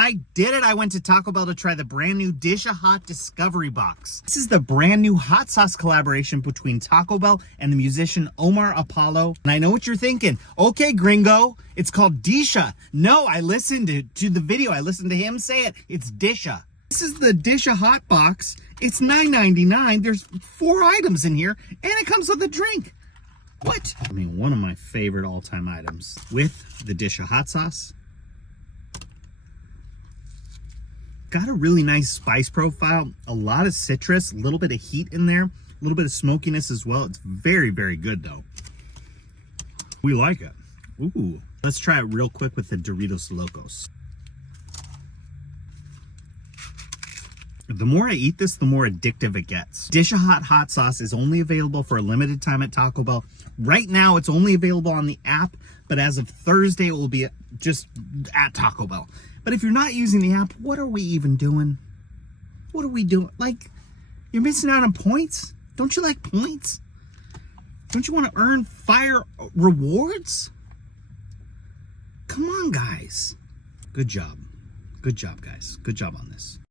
I did it. I went to Taco Bell to try the brand new Disha Hot Discovery Box. This is the brand new hot sauce collaboration between Taco Bell and the musician Omar Apollo. And I know what you're thinking. Okay, gringo, it's called Disha. No, I listened to the video. I listened to him say it. It's Disha. This is the Disha Hot Box. It's $9.99. There's 4 items in here, and it comes with a drink. What? I mean, one of my favorite all-time items with the Disha Hot Sauce. Got a really nice spice profile, a lot of citrus, a little bit of heat in there, a little bit of smokiness as well. It's very, very good though. We like it. Ooh. Let's try it real quick with the Doritos Locos. The more I eat this, the more addictive it gets. Disha Hot Sauce is only available for a limited time at Taco Bell. Right now, it's only available on the app, but as of Thursday, it will be just at Taco Bell. But if you're not using the app, what are we even doing? What are we doing? Like, you're missing out on points? Don't you like points? Don't you want to earn fire rewards? Come on, guys. Good job. Good job, guys. Good job on this.